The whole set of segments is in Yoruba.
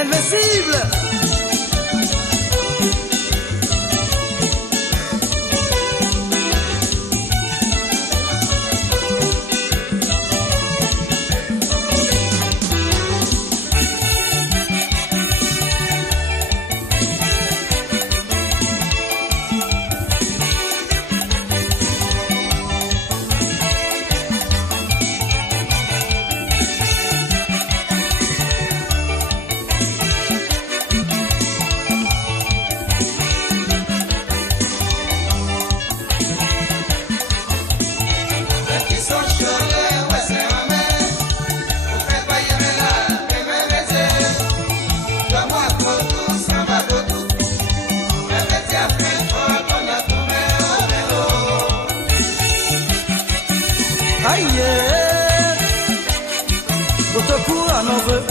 Invincible. Aïe, votre coup à nos voeux.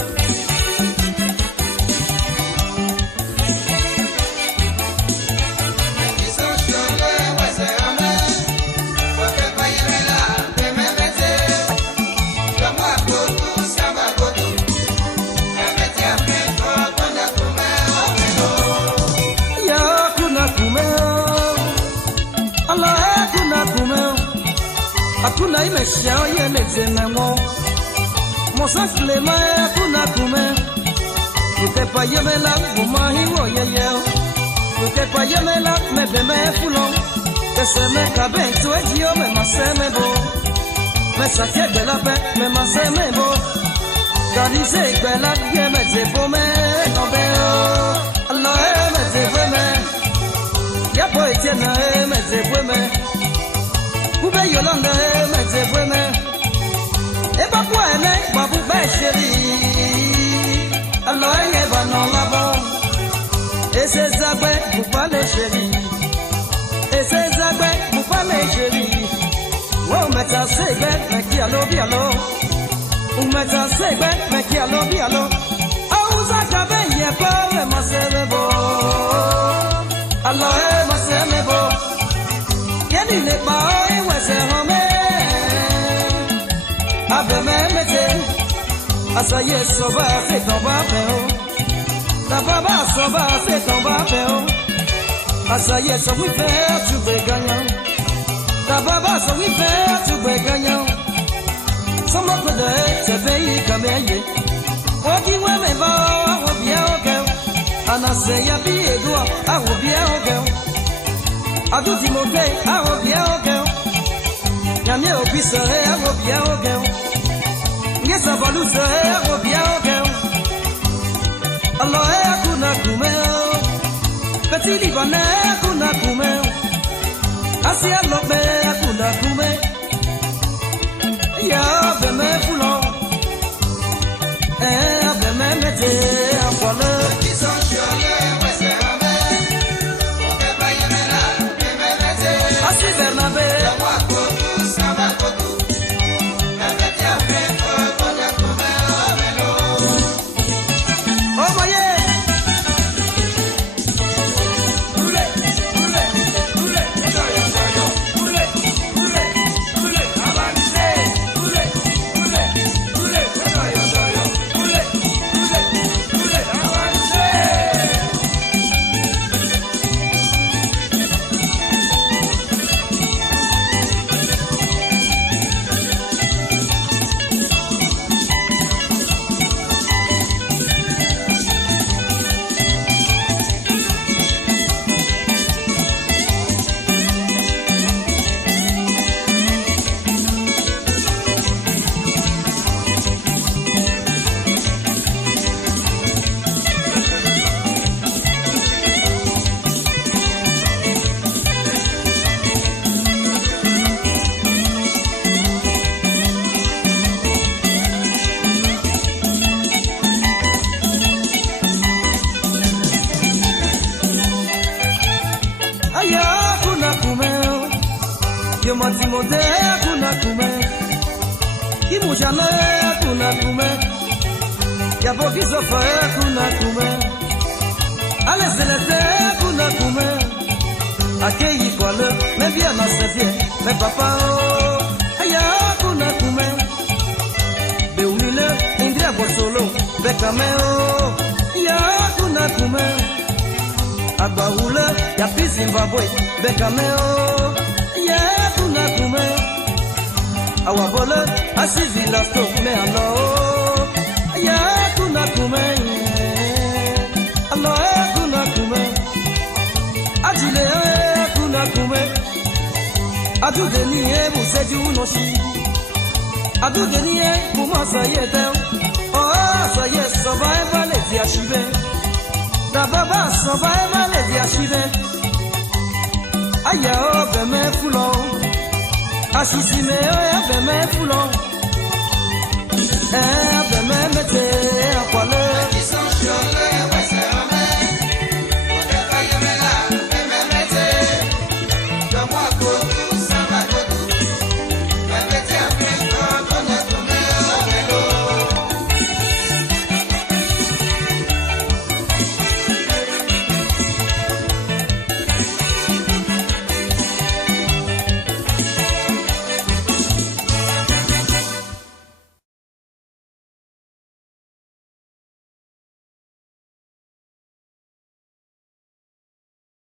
Akuna imesha yemezememo Mosa klema akuna kume Utepa yemela umahi woyeye Utepa yemela mebeme fulon Keseme kabentu ejio me maseme bo Mesake de la pe me maseme bo Karise ikbela yemeze me Nobeo Allah emeze me Yapo etiena emeze me Ube Yolanda meze bweme Eba bweme babu besheri Allah yeba no labo Ese zagwe bupale sheri Ese zagwe bupale sheri Wo meta segbe meki alo bi alo Umeta segbe meki alo bi alo Auza kabe yepo le maselebo Allah maselebo Yeni le bae wese home Abeme mete Asaye soba se tomba peo Tababa soba se tomba peo Asaye so we fair to be ganyan Tababa so we fair to be ganyan Somo kode se vei kameye Wagi weme ba awo bia oge Anase ya bi edua awo bia oge Aduti moke, aho bia oge. Nyame obisa aho bia oge. Ngesa balusa aho bia oge. Allah akuna kume. Katili bana akuna kume. Asia lobe akuna kume. Ya beme fulo. Beme mete akwale. Yo matimote kuna kume Kimushale kuna kume Yabo kisofa kuna kume Ale selete kuna kume Akeyi kwale me bien na sefie me papa oh Aya kuna kume Be umile indria bosolo be kame oh ya kuna kume Agbaule ya pi Zimbabwe bekameo ya kuna kume Awabole asizi la sto me alo ya kuna kume alo kuna kume Ajile kuna kume Adugeni ebu seju no shi Adugeni ebu masayete Asaye survival eti ashibe Da baba survival eti ashibe Aya o beme fulo Asisi me o ya beme fulo beme mete akwa